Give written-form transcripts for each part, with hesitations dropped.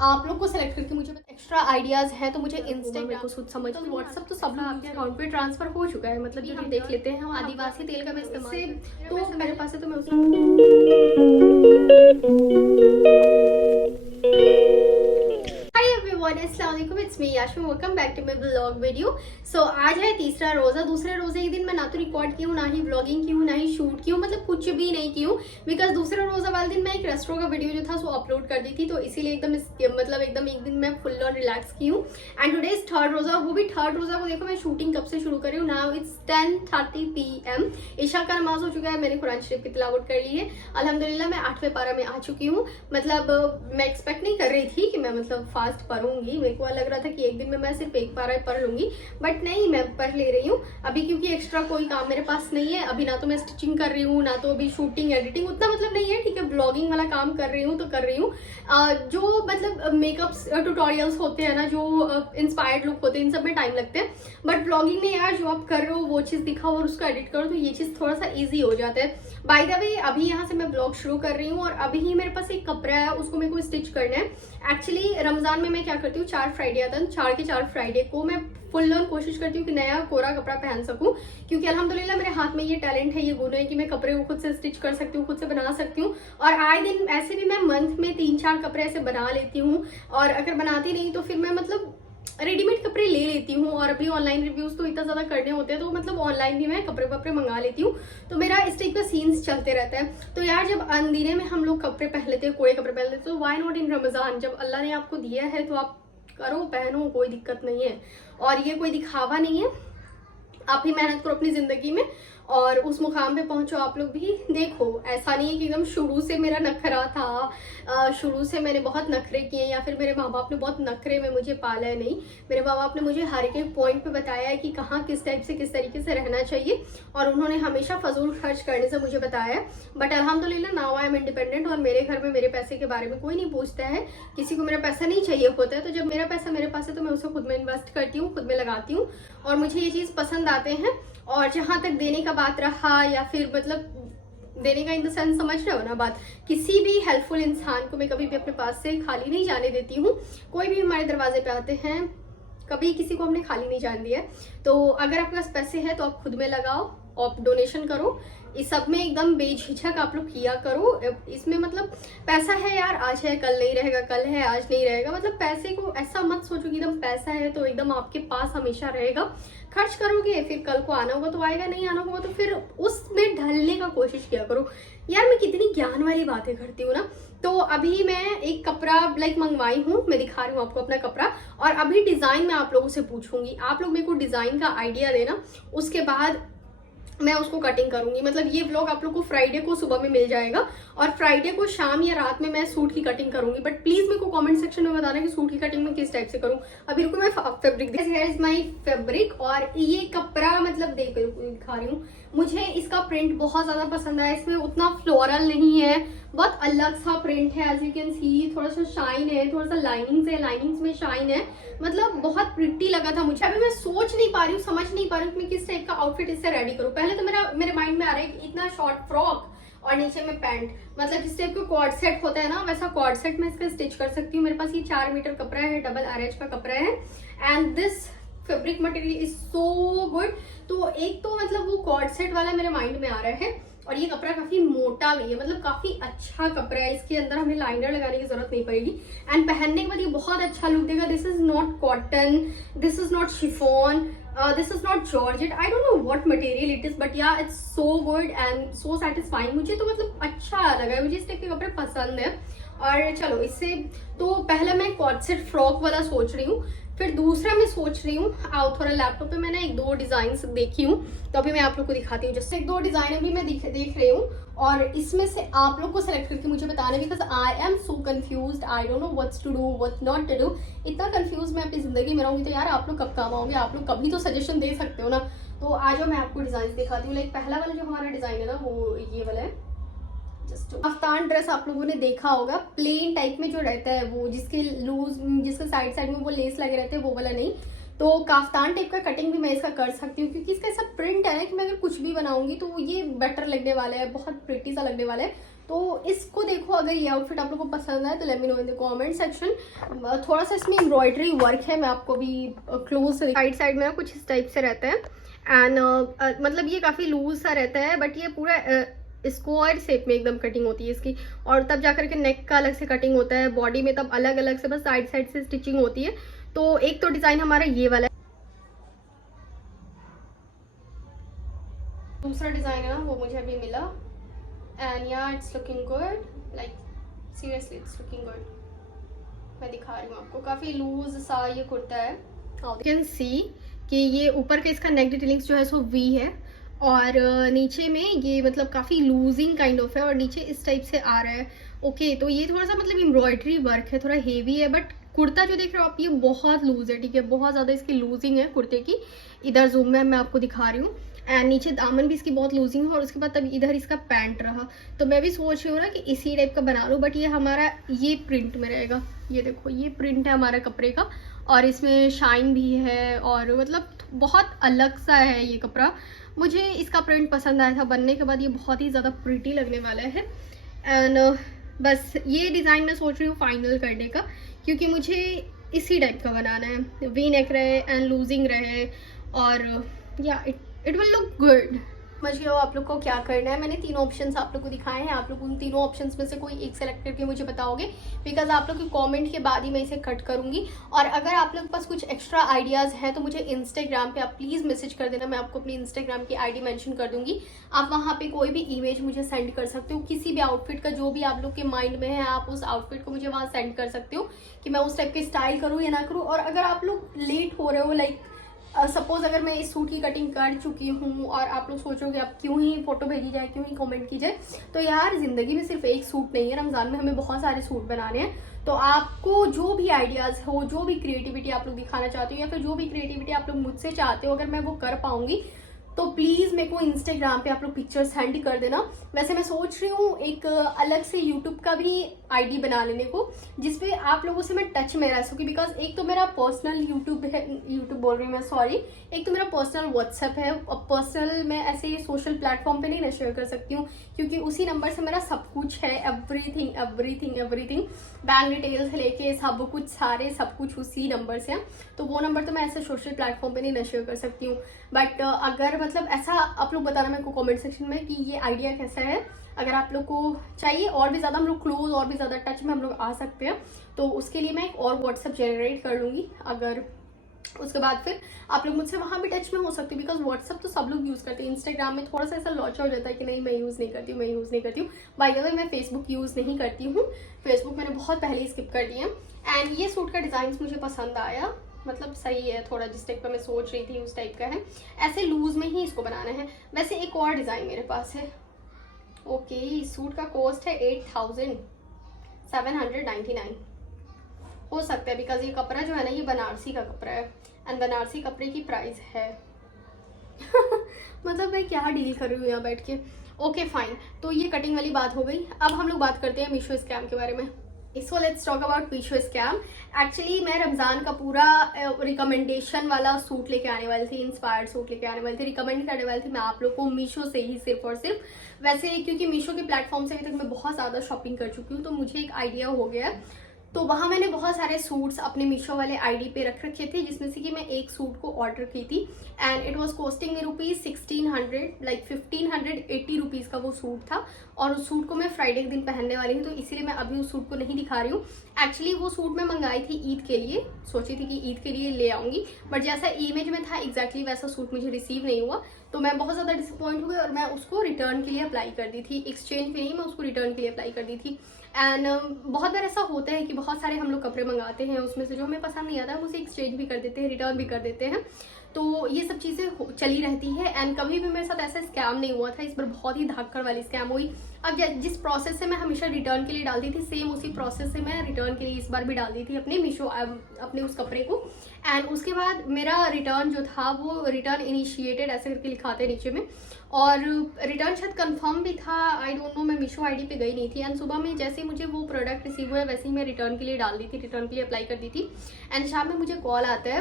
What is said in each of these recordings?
आप लोग को सेलेक्ट करके मुझे एक्स्ट्रा आइडियाज हैं तो मुझे इंस्टाग्राम को सोच समझ तो व्हाट्सअप तो सब लोग आपके अकाउंट पे ट्रांसफर हो चुका है। मतलब जो हम देख लेते हैं हम आदिवासी तेल का मैं इस्तेमाल तो मेरे पास है तो मैं welcome back to my blog video. So आज है तीसरा रोजा। दूसरे रोजे के दिन मैं ना तो रिकॉर्ड की हूँ, ना ही ब्लॉगिंग की हूँ, ना ही शूट की हूँ, मतलब कुछ भी नहीं की हूँ। बिकॉज दूसरे रोजा वाले दिन मैं एक रेस्टोरेंट का वीडियो जो था वो अपलोड कर दी थी, तो इसीलिए एकदम एक दिन मैं फुल ऑन रिलैक्स की हूँ। एंड टुडे इज थर्ड रोजा, वो भी थर्ड रोजा को देखो मैं शूटिंग कब से शुरू कर रही हूँ। Now it's 10:30 PM। ईशा का नमाज हो चुका है, मैंने कुरान शरीफ की तिलावत कर ली है। अल्हम्दुलिल्लाह मैं 8वें पारा में आ चुकी हूँ। मतलब मैं एक्सपेक्ट नहीं कर रही थी कि मैं मतलब फास्ट पढ़ूंगी। मेरे को लग रहा था कि एक दिन में मैं सिर्फ एक पारा पढ़ लूंगी, बट नहीं, मैं पढ़ ले रही हूँ अभी, क्योंकि एक्स्ट्रा कोई काम मेरे पास नहीं है अभी। ना तो मैं स्टिचिंग कर रही हूँ, ना तो अभी शूटिंग एडिटिंग उतना मतलब नहीं है। ठीक है, ब्लॉगिंग वाला काम कर रही हूँ तो कर रही हूँ। जो मतलब मेकअप ट्यूटोरियल्स होते हैं ना, जो इंस्पायर्ड लुक होते हैं, इन सब में टाइम लगते हैं। बट ब्लॉगिंग में यार जो आप कर रहे हो वो चीज दिखाओ और उसको एडिट करो तो ये चीज थोड़ा सा ईजी हो जाता है। बाय द वे अभी यहाँ से मैं ब्लॉग शुरू कर रही हूँ और अभी ही मेरे पास एक कपड़ा है, उसको मेरे को स्टिच करना है। एक्चुअली रमजान में मैं क्या करती हूँ, 4 फ्राइडे आता है, 4 के 4 फ्राइडे को मैं फुल ऑन कोशिश करती हूँ कि नया कोरा कपड़ा पहन सकूं, क्योंकि अल्हम्दुलिल्लाह मेरे हाथ में ये टैलेंट है, ये गुण है कि मैं कपड़े को खुद से स्टिच कर सकती हूँ, खुद से बना सकती हूँ। और आए दिन ऐसे भी मैं मंथ में 3-4 कपड़े ऐसे बना लेती हूँ, और अगर बनाती नहीं तो फिर मैं मतलब रेडीमेड कपड़े ले लेती हूँ। और अभी ऑनलाइन रिव्यूज तो इतना ज्यादा करने होते हैं तो मतलब ऑनलाइन भी मैं कपड़े वपड़े मंगा लेती हूँ। तो मेरा इस टाइप का सीन्स चलते रहता है। तो यार जब अंधेरे में हम लोग कपड़े पहन लेते हैं, कोई कपड़े पहन लेते हैं, तो व्हाई नॉट इन रमजान? जब अल्लाह ने आपको दिया है तो आप करो, पहनो, कोई दिक्कत नहीं है। और ये कोई दिखावा नहीं है, आप ही मेहनत करो अपनी जिंदगी में और उस मुकाम पे पहुंचो आप लोग भी। देखो ऐसा नहीं है कि एकदम शुरू से मेरा नखरा था, शुरू से मैंने बहुत नखरे किए या फिर मेरे माँ बाप ने बहुत नखरे में मुझे पाला है। नहीं, मेरे माँ बाप ने मुझे हर एक पॉइंट पे बताया है कि कहाँ किस टाइप से किस तरीके से रहना चाहिए, और उन्होंने हमेशा फजूल खर्च करने से मुझे बताया है। बट अल्हम्दुलिल्लाह नाउ आई एम इंडिपेंडेंट, और मेरे घर में मेरे पैसे के बारे में कोई नहीं पूछता है। किसी को मेरा पैसा नहीं चाहिए होता है, तो जब मेरा पैसा मेरे पास है तो मैं उसे खुद में इन्वेस्ट करती हूँ, खुद में लगाती हूँ, और मुझे ये चीज़ पसंद आते हैं। और जहां तक देने का बात रहा, या फिर मतलब देने का इन द सेंस समझ रहे हो ना बात, किसी भी हेल्पफुल इंसान को मैं कभी भी अपने पास से खाली नहीं जाने देती हूँ। कोई भी हमारे दरवाजे पे आते हैं, कभी किसी को हमने खाली नहीं जान दिया। तो अगर आपके पास पैसे हैं तो आप खुद में लगाओ, आप डोनेशन करो, इस सब में एकदम बेझिझक आप लोग किया करो। इसमें मतलब पैसा है यार, आज है कल नहीं रहेगा, कल है आज नहीं रहेगा। मतलब पैसे को ऐसा मत सोचो कि एकदम पैसा है तो एकदम आपके पास हमेशा रहेगा। खर्च करोगे, फिर कल को आना होगा तो आएगा, नहीं आना होगा तो फिर उसमें ढलने का कोशिश किया करो। यार मैं कितनी ज्ञान वाली बातें करती हूँ ना। तो अभी मैं एक कपड़ा मंगवाई हूँ, मैं दिखा रही हूँ आपको अपना कपड़ा, और अभी डिजाइन मैं आप लोगों से पूछूंगी, आप लोग मेरे को डिजाइन का आइडिया देना, उसके बाद मैं उसको कटिंग करूंगी। मतलब ये व्लॉग आप लोग को फ्राइडे को सुबह में मिल जाएगा, और फ्राइडे को शाम या रात में मैं सूट की कटिंग करूंगी। बट प्लीज मेरे को कमेंट सेक्शन में बताना कि सूट की कटिंग में किस टाइप से करूं। अभी रुको मैं fabric, this is my fabric, और ये कपड़ा मतलब दिखा रही हूँ, मुझे इसका प्रिंट बहुत ज्यादा पसंद आया। इसमें उतना फ्लोरल नहीं है, बहुत अलग सा प्रिंट है। एज यू कैन सी थोड़ा सा शाइन है, थोड़ा सा लाइनिंग्स है, लाइनिंग्स में शाइन है, मतलब बहुत प्रिटी लगा था मुझे। अभी मैं सोच नहीं पा रही हूँ, समझ नहीं पा रही हूँ कि मैं किस टाइप का आउटफिट इससे रेडी करूँ। पहले तो मेरे माइंड में आ रहा है कि इतना शॉर्ट फ्रॉक और नीचे में पैंट, मतलब जिस टाइप का कॉर्ड सेट होता है ना, वैसा कॉर्ड सेट मैं इसका स्टिच कर सकती हूँ। मेरे पास ये 4 मीटर कपड़ा है, डबल RH का कपड़ा है, and this fabric material is so good. तो एक तो मतलब वो कॉर्ड सेट वाला मेरे माइंड में आ रहा है, और ये कपड़ा काफी मोटा भी है, मतलब काफी अच्छा कपड़ा है। इसके अंदर हमें लाइनर लगाने की जरूरत नहीं पड़ेगी, एंड पहनने के बाद ये बहुत अच्छा लुक देगा। This is not cotton, this is not chiffon, this is not georgette, I don't know what material it is, but ya it's so good and so satisfying. मुझे तो मतलब अच्छा लगा है, मुझे इस टाइप के कपड़े पसंद है। और चलो इससे तो पहला मैं कॉर्ड सेट फ्रॉक वाला सोच रही हूँ, फिर दूसरा मैं सोच रही हूँ, आओ थोड़ा लैपटॉप पे मैंने 1-2 डिजाइन देखी हूँ, तो अभी मैं आप लोग को दिखाती हूँ। जैसे 1-2 डिजाइन अभी मैं देख रही हूँ, और इसमें से आप लोग को सेलेक्ट करके मुझे बताना, because I am so confused, I don't know what's to do what not to do. इतना कंफ्यूज मैं अपनी जिंदगी में रहूंगी तो यार आप लोग कब काम आओगे? आप लोग कभी तो सजेशन दे सकते हो ना। तो आ जाओ मैं आपको डिजाइन दिखाती हूँ। लाइक पहला वाला जो हमारा डिजाइन है ना, वो ये वाला है। कफ्तान ड्रेस आप लोगों ने देखा होगा, प्लेन टाइप में जो रहता है, वो जिसके लूज, जिसके साइड साइड में वो लेस लगे रहते हैं, वो वाला नहीं। तो काफ्तान टाइप का कटिंग भी मैं इसका कर सकती हूँ, क्योंकि इसका ऐसा प्रिंट है ना कि मैं अगर कुछ भी बनाऊंगी तो ये बेटर लगने वाला है, बहुत प्रिटी सा लगने वाला है। तो इसको देखो, अगर ये आउटफिट आप लोगों को पसंद आए तो let me know in the comment section. थोड़ा सा इसमें एम्ब्रॉयडरी वर्क है, मैं आपको भी क्लोज साइड में कुछ इस टाइप से रहता है एंड मतलब ये काफ़ी लूज सा रहता है, बट ये पूरा स्क्वायर शेप में एकदम कटिंग होती है इसकी, और तब जाकर के नेक का अलग से कटिंग होता है, बॉडी में तब अलग अलग से बस साइड से स्टिचिंग होती है। तो एक तो डिज़ाइन हमारा ये वाला है, दूसरा डिज़ाइन है ना वो मुझे अभी मिला एंड या it's looking good, like seriously it's looking good. मैं दिखा रही हूँ आपको, काफ़ी लूज सा ये कुर्ता है। यू कैन सी कि ये ऊपर का इसका नेक डिटेलिंग्स जो है सो वी है, और नीचे में ये मतलब काफ़ी लूजिंग काइंड ऑफ है, और नीचे इस टाइप से आ रहा है। ओके तो ये थोड़ा सा मतलब एम्ब्रॉयडरी वर्क है, थोड़ा हेवी है, बट कुर्ता जो देख रहे हो आप ये बहुत लूज है, ठीक है, बहुत ज़्यादा इसकी लूजिंग है कुर्ते की। इधर जूम में मैं आपको दिखा रही हूँ एंड नीचे दामन भी इसकी बहुत लूजिंग है, और उसके बाद तब इधर इसका पैंट रहा। तो मैं भी सोच रही हूँ ना कि इसी टाइप का बना लूँ, बट ये हमारा ये प्रिंट में रहेगा, ये देखो ये प्रिंट है हमारा कपड़े का, और इसमें शाइन भी है, और मतलब बहुत अलग सा है ये कपड़ा। मुझे इसका प्रिंट पसंद आया था, बनने के बाद ये बहुत ही ज़्यादा प्रिटी लगने वाला है। एंड बस ये डिज़ाइन मैं सोच रही हूँ फाइनल करने का, क्योंकि मुझे इसी टाइप का बनाना है, वी नेक रहे एंड लूजिंग रहे, और या इट विल लुक गुड। समझ लो आप लोग को क्या करना है। मैंने तीनों ऑप्शंस आप लोग को दिखाए हैं, आप लोग उन तीनों ऑप्शंस में से कोई एक सेलेक्ट करके मुझे बताओगे, बिकॉज आप लोग के कमेंट के बाद ही मैं इसे कट करूंगी। और अगर आप लोग के पास कुछ एक्स्ट्रा आइडियाज़ हैं तो मुझे इंस्टाग्राम पे आप प्लीज़ मैसेज कर देना, मैं आपको अपनी इंस्टाग्राम की आईडी मेंशन कर दूंगी। आप वहाँ पे कोई भी इमेज मुझे सेंड कर सकते हो, किसी भी आउटफिट का जो भी आप लोग के माइंड में है, आप उस आउटफिट को मुझे वहाँ सेंड कर सकते हो कि मैं उस टाइप के स्टाइल करूँ या ना करूँ। और अगर आप लोग लेट हो रहे हो, लाइक सपोज अगर मैं इस सूट की कटिंग कर चुकी हूँ और आप लोग सोचोगे अब क्यों ही फोटो भेजी जाए, क्यों ही कमेंट की जाए, तो यार जिंदगी में सिर्फ एक सूट नहीं है, रमजान में हमें बहुत सारे सूट बनाने हैं। तो आपको जो भी आइडियाज़ हो, जो भी क्रिएटिविटी आप लोग दिखाना चाहते हो, या फिर जो भी क्रिएटिविटी आप लोग मुझसे चाहते हो, अगर मैं वो कर पाऊंगी तो प्लीज़ मेरे को इंस्टाग्राम पे आप लोग पिक्चर सेंड कर देना। वैसे मैं सोच रही हूँ एक अलग से यूट्यूब का भी आईडी बना लेने को, जिसपे आप लोगों से मैं टच में रह सकूँ, बिकॉज एक तो मेरा पर्सनल यूट्यूब है, यूट्यूब बोल रही हूँ मैं, सॉरी, एक तो मेरा पर्सनल व्हाट्सएप है, और पर्सनल मैं ऐसे सोशल प्लेटफॉर्म पे नहीं ना शेयर कर सकती हूँ, क्योंकि उसी नंबर से मेरा सब कुछ है, everything everything everything, bank details लेके सब कुछ, सारे सब कुछ उसी नंबर से है। तो वो नंबर तो मैं ऐसे सोशल प्लेटफॉर्म पे नहीं ना शेयर कर सकती हूँ। बट अगर मतलब ऐसा आप लोग बताना मेरे को कमेंट सेक्शन में कि ये आइडिया कैसा है, अगर आप लोग को चाहिए और भी ज़्यादा हम लोग क्लोज, और भी ज़्यादा टच में हम लोग आ सकते हैं, तो उसके लिए मैं एक और व्हाट्सएप जनरेट कर लूँगी। अगर उसके बाद फिर आप लोग मुझसे वहाँ भी टच में हो सकते हो, बिकॉज व्हाट्सएप तो सब लोग यूज़ करते हैं। इंस्टाग्राम में थोड़ा सा ऐसा लॉचा हो जाता है कि नहीं मैं यूज़ नहीं करती हूँ, मैं यूज़ नहीं करती हूँ। बाय द वे मैं फेसबुक यूज़ नहीं करती हूँ, फेसबुक मैंने बहुत पहले ही स्किप कर दिया। एंड ये सूट का डिज़ाइन मुझे पसंद आया, मतलब सही है, थोड़ा जिस टाइप का मैं सोच रही थी उस टाइप का है, ऐसे लूज में ही इसको बनाना है। वैसे एक और डिज़ाइन मेरे पास है। ओके सूट का कॉस्ट है 8799 हो सकता है, बिकॉज ये कपड़ा जो है ना ये बनारसी का कपड़ा है, एंड बनारसी कपड़े की प्राइस है मतलब मैं क्या डील कर रही हूँ यहाँ बैठ के। ओके फाइन, तो ये कटिंग वाली बात हो गई। अब हम लोग बात करते हैं मीशो स्कैम के बारे में। So let's talk about Meesho scam. Actually मैं रमज़ान का पूरा रिकमेंडेशन वाला सूट लेके आने वाली थी, इंस्पायर्ड सूट लेके आने वाली थी, रिकमेंड करने वाली थी मैं आप लोग को मीशो से ही, सिर्फ और सिर्फ। वैसे क्योंकि मीशो के प्लेटफॉर्म से अभी तक मैं बहुत ज़्यादा शॉपिंग कर चुकी हूँ, तो मुझे एक आइडिया हो गया, तो वहाँ मैंने बहुत सारे सूट्स अपने मीशो वाले आईडी पे रख रखे थे, जिसमें से कि मैं एक सूट को ऑर्डर की थी and it was costing me ₹1600, like 1580 rupees का वो सूट था। और उस सूट को मैं फ्राइडे के दिन पहनने वाली हूँ, तो इसीलिए मैं अभी उस सूट को नहीं दिखा रही हूँ। एक्चुअली वो सूट मैं मंगाई थी ईद के लिए, सोची थी कि ईद के लिए ले आऊँगी, बट जैसा इमेज में था एग्जैक्टली वैसा सूट मुझे रिसीव नहीं हुआ, तो मैं बहुत ज़्यादा डिसअपॉइंट हो गई और मैं उसको रिटर्न के लिए अप्लाई कर दी थी। एक्सचेंज पे नहीं, मैं उसको रिटर्न के लिए अप्लाई कर दी थी। एंड बहुत बार ऐसा होता है कि बहुत सारे हम लोग कपड़े मंगाते हैं, उसमें से जो हमें पसंद नहीं आता है उसे एक्सचेंज भी कर देते हैं, रिटर्न भी कर देते हैं, तो ये सब चीज़ें चली रहती है। एंड कभी भी मेरे साथ ऐसा स्कैम नहीं हुआ था, इस बार बहुत ही धाकड़ वाली स्कैम हुई। अब जिस प्रोसेस से मैं हमेशा रिटर्न के लिए डालती थी, सेम उसी प्रोसेस से मैं रिटर्न के लिए इस बार भी डाल दी थी अपने मीशो अपने उस कपड़े को। एंड उसके बाद मेरा रिटर्न जो था वो रिटर्न इनिशिएटेड ऐसे करके लिखाते नीचे में, और रिटर्न शायद कंफर्म भी था, आई डोंट नो, मैं मीशो आईडी पे गई नहीं थी। एंड सुबह में जैसे मुझे वो प्रोडक्ट रिसीव हुआ वैसे ही मैं रिटर्न के लिए डाल दी थी, रिटर्न के लिए अप्लाई कर दी थी। एंड शाम में मुझे कॉल आता है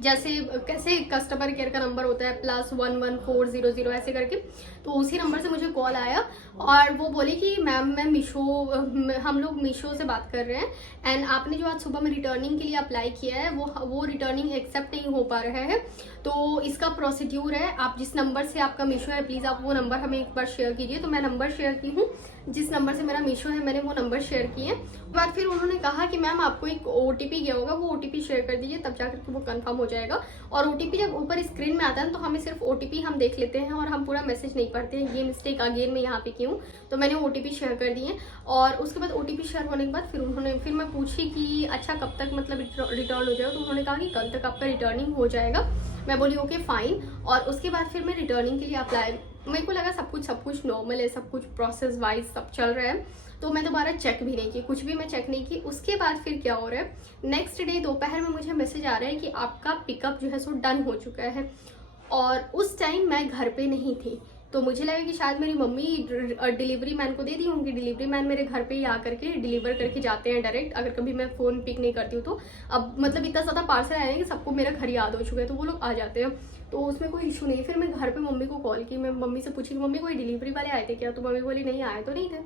जैसे कैसे कस्टमर केयर का नंबर होता है +11400 ऐसे करके, तो उसी नंबर से मुझे कॉल आया और वो बोले कि मैम मैं हम लोग मीशो से बात कर रहे हैं एंड आपने जो आज सुबह में रिटर्निंग के लिए अप्लाई किया है वो रिटर्निंग एक्सेप्ट नहीं हो पा रहा है, तो इसका प्रोसीड्यूर है, आप जिस नंबर से आपका मीशो है प्लीज़ आप वो नंबर हमें एक बार शेयर कीजिए। तो मैं नंबर शेयर की हूँ, जिस नंबर से मेरा मीशो है मैंने वो नंबर शेयर किए। बाद फिर उन्होंने कहा कि मैम आपको एक OTP गया होगा, वो OTP शेयर कर दीजिए तब जाकर के वो कंफर्म हो जाएगा। और OTP जब ऊपर स्क्रीन में आता है तो हमें सिर्फ OTP हम देख लेते हैं और हम पूरा मैसेज नहीं पढ़ते हैं। ये मिस्टेक अगेन मैं यहाँ पे की हूँ, तो मैंने OTP शेयर कर दिए। और उसके बाद OTP शेयर होने के बाद फिर मैं पूछी कि अच्छा कब तक मतलब रिटर्न हो जाएगा, तो उन्होंने कहा कि कल तक आपका रिटर्निंग हो जाएगा। मैं बोली ओके फाइन। और उसके बाद फिर मैं रिटर्निंग के लिए अप्लाई, मेरे को लगा सब कुछ नॉर्मल है, सब कुछ प्रोसेस वाइज सब चल रहा है, तो मैं दोबारा चेक भी नहीं की, कुछ भी मैं चेक नहीं की। उसके बाद फिर क्या हो रहा है, नेक्स्ट डे दोपहर में मुझे मैसेज आ रहा है कि आपका पिकअप जो है सो डन हो चुका है। और उस टाइम मैं घर पे नहीं थी, तो मुझे लगा कि शायद मेरी मम्मी डिलीवरी मैन को दे दी होंगी। डिलीवरी मैन मेरे घर पे ही आकर के डिलीवर करके जाते हैं डायरेक्ट, अगर कभी मैं फ़ोन पिक नहीं करती हूँ तो। अब मतलब इतना ज़्यादा पार्सल आए हैं कि सबको मेरा घर याद हो चुका है, तो वो लोग आ जाते हैं, तो उसमें कोई इशू नहीं। फिर मैं घर पे मम्मी को कॉल की, मैं मम्मी से पूछी कि मम्मी कोई डिलीवरी वाले आए थे क्या, तो मम्मी बोली नहीं आए तो नहीं थे।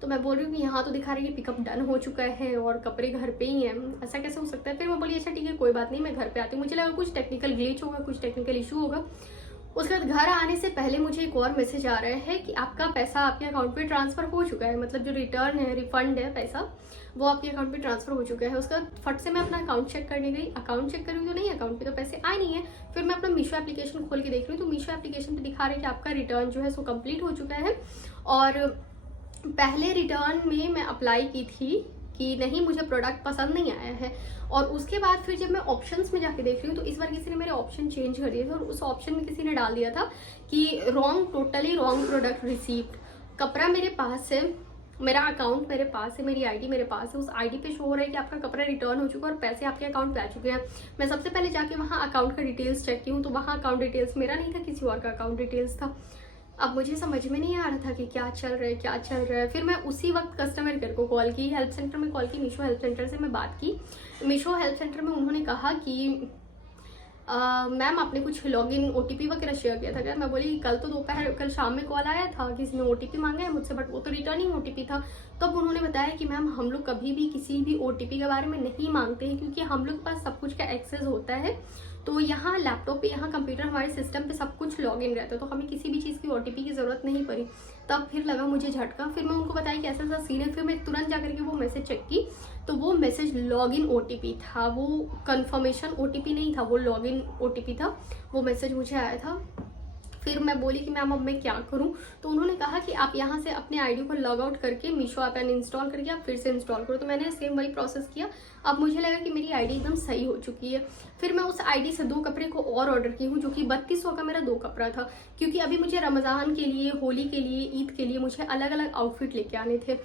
तो मैं बोल रही हूँ कि यहाँ तो दिखा रही है कि पिकअप डन हो चुका है और कपड़े घर पे ही हैं, ऐसा कैसे हो सकता है। फिर मैं बोली अच्छा ठीक है कोई बात नहीं, मैं घर पे आती हूँ। मुझे लगा कुछ टेक्निकल ग्लिच होगा, कुछ टेक्निकल इशू होगा। उसके बाद घर आने से पहले मुझे एक और मैसेज आ रहा है कि आपका पैसा आपके अकाउंट पे ट्रांसफर हो चुका है, मतलब जो रिटर्न है रिफंड है पैसा वो आपके अकाउंट पे ट्रांसफर हो चुका है। उसके बाद फट से मैं अपना अकाउंट चेक करने गई, अकाउंट चेक करूँ तो नहीं, अकाउंट पे तो पैसे आए नहीं है। फिर मैं अपना मीशो एप्लीकेशन खोल के देख रही हूँ, तो मीशो एप्लीकेशन पे दिखा रहा है कि आपका रिटर्न जो है सो कंप्लीट हो चुका है। और पहले रिटर्न में मैं अप्लाई की थी कि नहीं मुझे प्रोडक्ट पसंद नहीं आया है, और उसके बाद फिर जब मैं ऑप्शंस में जाके देख रही हूँ तो इस बार किसी ने मेरे ऑप्शन चेंज कर दिए थे, और उस ऑप्शन में किसी ने डाल दिया था कि टोटली रॉन्ग प्रोडक्ट रिसीव्ड। कपड़ा मेरे पास है, मेरा अकाउंट मेरे पास है, मेरी आईडी मेरे पास है, उस आईडी पे शो हो रहा है कि आपका कपड़ा रिटर्न हो चुका है और पैसे आपके अकाउंट पे आ चुके हैं। मैं सबसे पहले जाके वहाँ अकाउंट का डिटेल्स चेक की हूँ, तो वहाँ अकाउंट डिटेल्स मेरा नहीं था, किसी और का अकाउंट डिटेल्स था। अब मुझे समझ में नहीं आ रहा था कि क्या चल रहा है। फिर मैं उसी वक्त कस्टमर केयर को कॉल की, हेल्प सेंटर में कॉल की, मीशो हेल्प सेंटर से मैं बात की। मीशो हेल्प सेंटर में उन्होंने कहा कि मैम आपने कुछ लॉगिन OTP वगैरह शेयर किया था क्या। मैं बोली कल शाम में कॉल आया था, किसी ने OTP मांगा है मुझसे, बट वो तो रिटर्निंग OTP था। तब उन्होंने बताया कि मैम हम लोग कभी भी किसी भी OTP के बारे में नहीं मांगते हैं, क्योंकि हम लोग के पास सब कुछ का एक्सेस होता है, तो यहाँ लैपटॉप पे, यहाँ कंप्यूटर, हमारे सिस्टम पे सब कुछ लॉगिन रहता है, तो हमें किसी भी चीज़ की OTP की ज़रूरत नहीं पड़ी। तब फिर लगा मुझे झटका, फिर मैं उनको बताया कि ऐसा ऐसा सीन है। फिर मैं तुरंत जाकर के वो मैसेज चेक की, तो वो मैसेज लॉगिन OTP था, वो कंफर्मेशन OTP नहीं था, वो लॉगिन OTP था, वो मैसेज मुझे आया था। फिर मैं बोली कि मैम अब मैं क्या करूं, तो उन्होंने कहा कि आप यहाँ से अपने आईडी को लॉग आउट करके मीशो ऐप इंस्टॉल करके आप फिर से इंस्टॉल करो। तो मैंने सेम वही प्रोसेस किया। अब मुझे लगा कि मेरी आईडी एकदम सही हो चुकी है। फिर मैं उस आईडी से 2 कपड़े को और ऑर्डर की हूँ, जो कि 3200 का मेरा 2 कपड़ा था, क्योंकि अभी मुझे रमज़ान के लिए, होली के लिए, ईद के लिए मुझे अलग अलग आउटफिट लेके आने थे,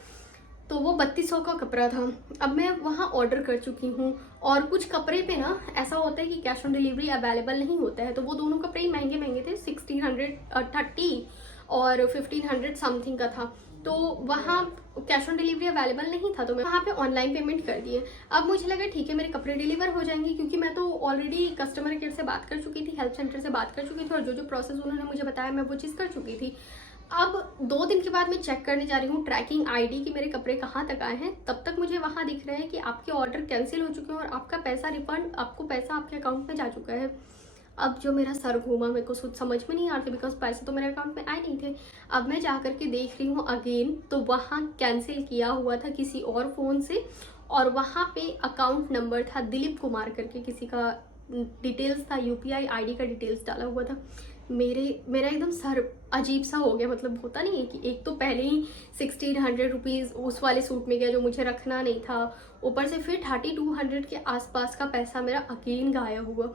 तो वो 3200 का कपड़ा था। अब मैं वहाँ ऑर्डर कर चुकी हूँ, और कुछ कपड़े पे ना ऐसा होता है कि कैश ऑन डिलीवरी अवेलेबल नहीं होता है, तो वो दोनों कपड़े ही महंगे थे, 1630 और 1500 समथिंग का था, तो वहाँ कैश ऑन डिलीवरी अवेलेबल नहीं था, तो मैं वहाँ पे ऑनलाइन पेमेंट कर दिए। अब मुझे लगा ठीक है मेरे कपड़े डिलीवर हो जाएंगे, क्योंकि मैं तो ऑलरेडी कस्टमर केयर से बात कर चुकी थी, हेल्प सेंटर से बात कर चुकी थी, और जो प्रोसेस उन्होंने मुझे बताया मैं वो चीज़ कर चुकी थी। अब 2 दिन के बाद मैं चेक करने जा रही हूँ ट्रैकिंग आईडी कि मेरे कपड़े कहाँ तक आए हैं, तब तक मुझे वहाँ दिख रहा है कि आपके ऑर्डर कैंसिल हो चुके हैं और आपका पैसा रिफंड, आपको पैसा आपके अकाउंट में जा चुका है। अब जो मेरा सर घूमा, मेरे को कुछ समझ में नहीं आ रहा था, बिकॉज पैसे तो मेरे अकाउंट में आए नहीं थे। अब मैं जा करके देख रही हूँ अगेन, तो वहाँ कैंसिल किया हुआ था किसी और फ़ोन से, और वहाँ पे अकाउंट नंबर था दिलीप कुमार करके, किसी का डिटेल्स था, UPI ID का डिटेल्स डाला हुआ था। मेरा एकदम सर अजीब सा हो गया, मतलब होता नहीं है कि एक तो पहले ही 1600 रुपीज़ उस वाले सूट में गया जो मुझे रखना नहीं था, ऊपर से फिर 3200 के आसपास का पैसा मेरा अगेन गायब हुआ।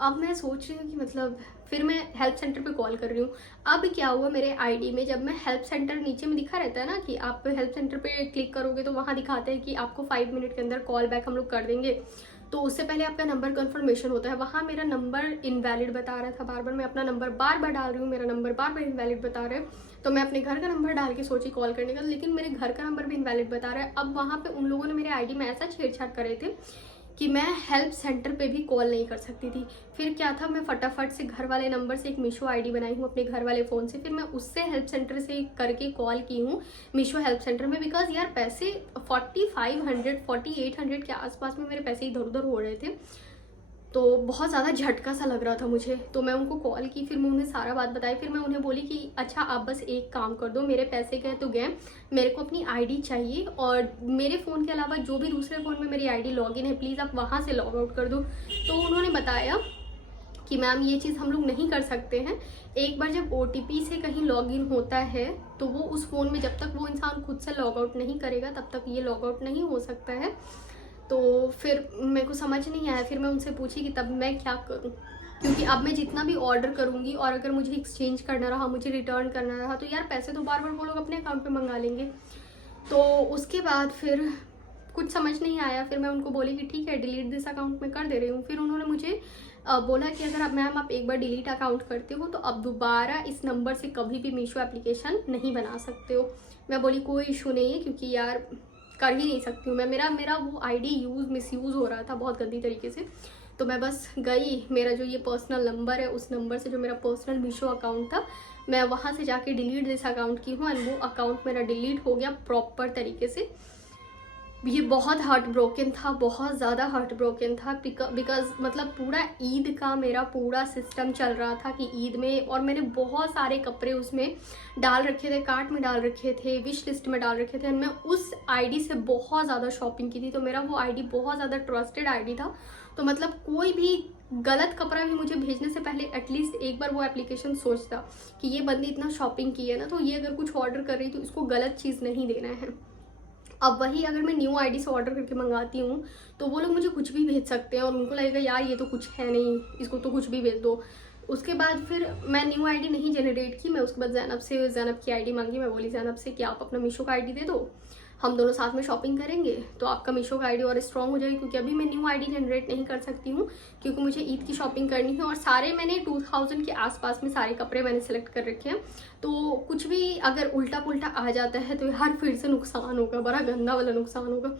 अब मैं सोच रही हूँ कि मतलब, फिर मैं हेल्प सेंटर पे कॉल कर रही हूँ। अब क्या हुआ, मेरे आईडी में जब मैं हेल्प सेंटर नीचे में दिखा रहता है ना कि आप हेल्प सेंटर पे क्लिक करोगे तो वहाँ दिखाते हैं कि आपको 5 मिनट के अंदर कॉल बैक हम लोग कर देंगे, तो उससे पहले आपका नंबर कन्फर्मेशन होता है। वहाँ मेरा नंबर इनवैलिड बता रहा था, बार बार मैं अपना नंबर बार बार डाल रही हूँ, मेरा नंबर बार बार इनवैलिड बता रहा है। तो मैं अपने घर का नंबर डाल के सोची कॉल करने का, लेकिन मेरे घर का नंबर भी इनवैलिड बता रहा है। अब वहाँ पे उन लोगों ने मेरे आईडी में ऐसा छेड़छाड़ करे थे कि मैं हेल्प सेंटर पे भी कॉल नहीं कर सकती थी। फिर क्या था, मैं फटाफट से घर वाले नंबर से एक मीशो आईडी बनाई हूँ अपने घर वाले फ़ोन से, फिर मैं उससे हेल्प सेंटर से करके कॉल की हूँ मीशो हेल्प सेंटर में। बिकॉज यार पैसे 4500 4800 के आसपास में मेरे पैसे इधर उधर हो रहे थे, तो बहुत ज़्यादा झटका सा लग रहा था मुझे। तो मैं उनको कॉल की, फिर मैं उन्हें सारा बात बताई। फिर मैं उन्हें बोली कि अच्छा आप बस एक काम कर दो, मेरे पैसे गए तो गए, मेरे को अपनी आईडी चाहिए, और मेरे फ़ोन के अलावा जो भी दूसरे फ़ोन में मेरी आईडी लॉगिन है प्लीज़ आप वहाँ से लॉग आउट कर दो। तो उन्होंने बताया कि मैम ये चीज़ हम लोग नहीं कर सकते हैं, एक बार जब OTP से कहीं लॉगिन होता है तो वो उस फ़ोन में जब तक वो इंसान खुद से लॉग आउट नहीं करेगा तब तक ये लॉग आउट नहीं हो सकता है। तो फिर मेरे को समझ नहीं आया, फिर मैं उनसे पूछी कि तब मैं क्या करूं, क्योंकि अब मैं जितना भी ऑर्डर करूंगी और अगर मुझे एक्सचेंज करना रहा, मुझे रिटर्न करना रहा, तो यार पैसे तो बार बार वो लोग अपने अकाउंट पे मंगा लेंगे। तो उसके बाद फिर कुछ समझ नहीं आया, फिर मैं उनको बोली कि ठीक है डिलीट दिस अकाउंट में कर दे रही हूँ। फिर उन्होंने मुझे बोला कि अगर आप मैम आप एक बार डिलीट अकाउंट करते हो तो अब दोबारा इस नंबर से कभी भी मीशो एप्लीकेशन नहीं बना सकते हो। मैं बोली कोई इशू नहीं है, क्योंकि यार कर ही नहीं सकती हूँ मैं, मेरा वो आईडी मिसयूज़ हो रहा था बहुत गंदी तरीके से। तो मैं बस गई, मेरा जो ये पर्सनल नंबर है उस नंबर से जो मेरा पर्सनल मीशो अकाउंट था मैं वहाँ से जाके डिलीट दिस अकाउंट की हूँ, एंड वो अकाउंट मेरा डिलीट हो गया प्रॉपर तरीके से। ये बहुत हार्ट ब्रोकन था, बहुत ज़्यादा हार्ट ब्रोकन था, बिकॉज मतलब पूरा ईद का मेरा पूरा सिस्टम चल रहा था कि ईद में, और मैंने बहुत सारे कपड़े उसमें डाल रखे थे, कार्ट में डाल रखे थे, विश लिस्ट में डाल रखे थे, मैं उस आईडी से बहुत ज़्यादा शॉपिंग की थी। तो मेरा वो आईडी बहुत ज़्यादा ट्रस्टेड आईडी था, तो मतलब कोई भी गलत कपड़ा भी मुझे भेजने से पहले एटलीस्ट एक बार वो एप्लीकेशन सोचता कि ये बंदी इतना शॉपिंग की है ना, तो ये अगर कुछ ऑर्डर कर रही तो इसको गलत चीज़ नहीं देना है। अब वही अगर मैं न्यू आईडी से ऑर्डर करके मंगाती हूँ तो वो लोग मुझे कुछ भी भेज सकते हैं और उनको लगेगा यार ये तो कुछ है नहीं, इसको तो कुछ भी भेज दो। उसके बाद फिर मैं न्यू आईडी नहीं जनरेट की, मैं उसके बाद ज़ैनब की आईडी मांगी। मैं बोली ज़ैनब से कि आप अपना मीशो का आईडी दे दो, हम दोनों साथ में शॉपिंग करेंगे तो आपका मीशो का आईडी और स्ट्रॉन्ग हो जाएगी, क्योंकि अभी मैं न्यू आईडी जनरेट नहीं कर सकती हूँ क्योंकि मुझे ईद की शॉपिंग करनी है, और सारे मैंने 2000 के आसपास में सारे कपड़े मैंने सेलेक्ट कर रखे हैं। तो कुछ भी अगर उल्टा पुल्टा आ जाता है तो हर फिर से नुकसान होगा, बड़ा गंदा वाला नुकसान होगा।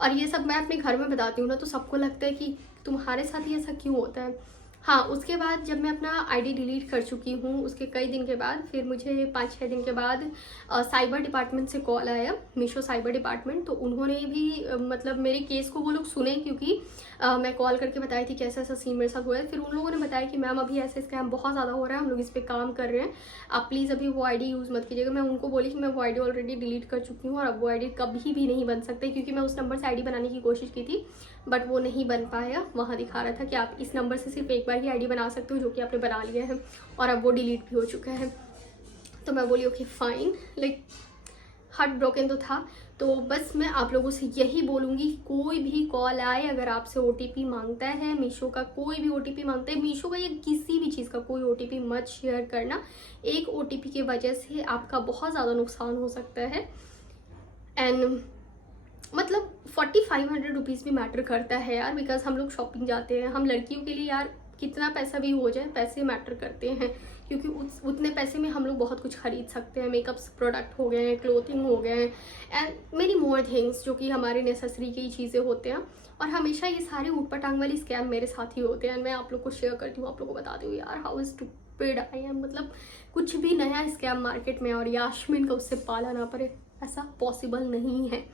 और ये सब मैं अपने घर में बताती हूँ ना तो सबको लगता है कि तुम्हारे साथ ही ऐसा क्यों होता है। हाँ, उसके बाद जब मैं अपना आईडी डिलीट कर चुकी हूँ उसके कई दिन के बाद फिर मुझे 5-6 दिन के बाद साइबर डिपार्टमेंट से कॉल आया, मीशो साइबर डिपार्टमेंट। तो उन्होंने भी मतलब मेरे केस को वो लोग सुने, क्योंकि मैं कॉल करके बताई थी कैसा ऐसा सीन मेरे साथ हुआ है। फिर उन लोगों ने बताया कि मैम अभी ऐसे स्कैम बहुत ज़्यादा हो रहा है, हम लोग इस पर काम कर रहे हैं, आप प्लीज़ अभी वो आईडी यूज़ मत कीजिएगा। मैं उनको बोली कि मैं वो आईडी ऑलरेडी डिलीट कर चुकी हूँ और अब वो आईडी कभी भी नहीं बन सकती, क्योंकि मैं उस नंबर से आईडी बनाने की कोशिश की थी बट वो नहीं बन पाया। वहाँ दिखा रहा था कि आप इस नंबर से सिर्फ एक बार ही आईडी बना सकते हो, जो कि आपने बना लिया है और अब वो डिलीट भी हो चुका है। तो मैं बोली okay fine, like heart broken तो था। तो बस मैं आप लोगों से यही बोलूँगी, कोई भी कॉल आए अगर आपसे OTP मांगता है, मीशो का कोई भी OTP मांगता है, मीशो का या किसी भी चीज़ का कोई OTP मत शेयर करना। एक OTP की वजह से आपका बहुत ज़्यादा नुकसान हो सकता है। एंड मतलब 4500 रुपीज़ भी मैटर करता है यार, बिकॉज हम लोग शॉपिंग जाते हैं, हम लड़कियों के लिए यार कितना पैसा भी हो जाए पैसे मैटर करते हैं, क्योंकि उतने पैसे में हम लोग बहुत कुछ खरीद सकते हैं। मेकअप्स प्रोडक्ट हो गए हैं, क्लोथिंग हो गए हैं, एंड मेनी मोर थिंग्स जो कि हमारे नेसेसरी की चीज़ें होते हैं। और हमेशा ये सारे ऊटपटांग वाली स्कैम मेरे साथ ही होते हैं। मैं आप लोग को शेयर करती हूँ, आप लोग को बताती हूँ यार हाउ स्टूपिड आई एम। मतलब कुछ भी नया स्कैम मार्केट में और यास्मीन का उससे पाला ना पड़े, ऐसा पॉसिबल नहीं है।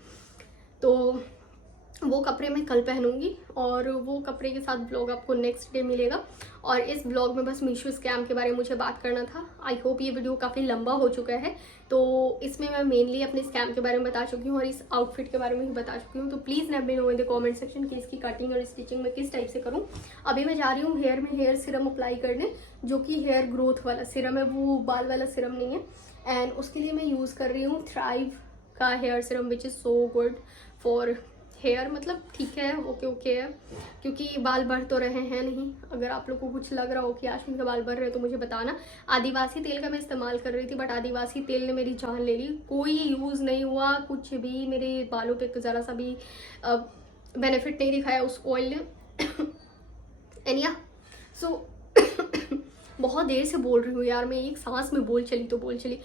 तो वो कपड़े मैं कल पहनूंगी और वो कपड़े के साथ ब्लॉग आपको नेक्स्ट डे मिलेगा। और इस ब्लॉग में बस मीशो स्कैम के बारे में मुझे बात करना था। आई होप ये वीडियो काफ़ी लंबा हो चुका है, तो इसमें मैं मेनली अपने स्कैम के बारे में बता चुकी हूँ और इस आउटफिट के बारे में भी बता चुकी हूँ। तो please let me know in the comment section कि इसकी कटिंग और स्टिचिंग में किस टाइप से करूँ। अभी मैं जा रही हूँ हेयर में हेयर सिरम अप्लाई करने, जो कि हेयर ग्रोथ वाला सिरम है, वो बाल वाला सिरम नहीं है। एंड उसके लिए मैं यूज़ कर रही हूँ थ्राइव का hair serum, which is so good for hair. मतलब ठीक है, ओके है, क्योंकि बाल बढ़ तो रहे हैं नहीं। अगर आप लोग को कुछ लग रहा हो कि यास्मीन के बाल बढ़ रहे हैं तो मुझे बताना। आदिवासी तेल का मैं इस्तेमाल कर रही थी बट आदिवासी तेल ने मेरी जान ले ली, कोई यूज़ नहीं हुआ कुछ भी, मेरे बालों पे ज़रा सा भी बेनिफिट नहीं दिखाया उस ऑयल ने। एनिया सो बहुत देर से बोल रही हूँ यार मैं, एक सांस में बोल चली तो बोल चली।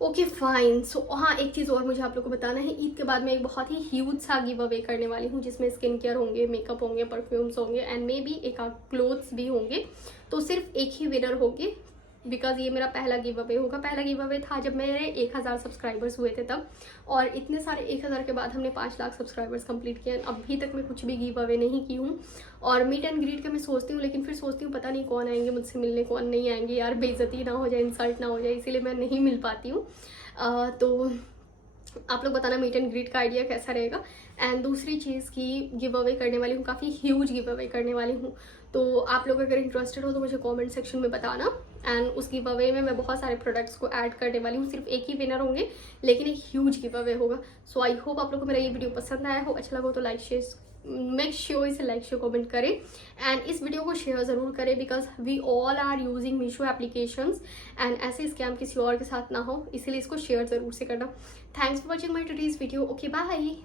Okay fine. सो हाँ, एक चीज़ और मुझे आप लोग को बताना है, ईद के बाद मैं एक बहुत ही ह्यूज सा गिव अवे करने वाली हूँ, जिसमें स्किन केयर होंगे, मेकअप होंगे, परफ्यूम्स होंगे एंड मे बी एक आध क्लोथ्स भी होंगे। तो सिर्फ एक ही विनर होंगे, बिकॉज ये मेरा पहला गिव अवे होगा। पहला गिव अवे था जब मेरे 1000 सब्सक्राइबर्स हुए थे तब, और इतने सारे 1000 के बाद हमने 5 लाख सब्सक्राइबर्स कंप्लीट किए। अभी तक मैं कुछ भी गिव अवे नहीं की हूँ। और मीट एंड ग्रीट का मैं सोचती हूँ, लेकिन फिर सोचती हूँ पता नहीं कौन आएंगे मुझसे मिलने, कौन नहीं आएंगे, यार बेइज्जती ना हो जाए, इंसल्ट ना हो जाए, इसीलिए मैं नहीं मिल पाती हूँ। तो आप लोग बताना मीट एंड ग्रीट का आइडिया कैसा रहेगा। एंड दूसरी चीज़ की गिव अवे करने वाली हूँ, काफ़ी ह्यूज गिव अवे करने वाली हूँ। तो आप लोग अगर इंटरेस्टेड हो तो मुझे कमेंट सेक्शन में बताना। एंड उस गिव अवे में मैं बहुत सारे प्रोडक्ट्स को ऐड करने वाली हूँ। सिर्फ एक ही विनर होंगे, लेकिन एक ह्यूज गिव अवे होगा। सो आई होप आप लोग को मेरा ये वीडियो पसंद आया हो। अच्छा लगा हो तो लाइक शेयर, मेक श्योर इसे लाइक शेयर कमेंट करें एंड इस वीडियो को शेयर ज़रूर करें, because we all are using Meesho applications and ऐसे स्कैम किसी और के साथ ना हो, इसीलिए इसको शेयर ज़रूर से करना। Thanks for watching my today's video. Okay bye.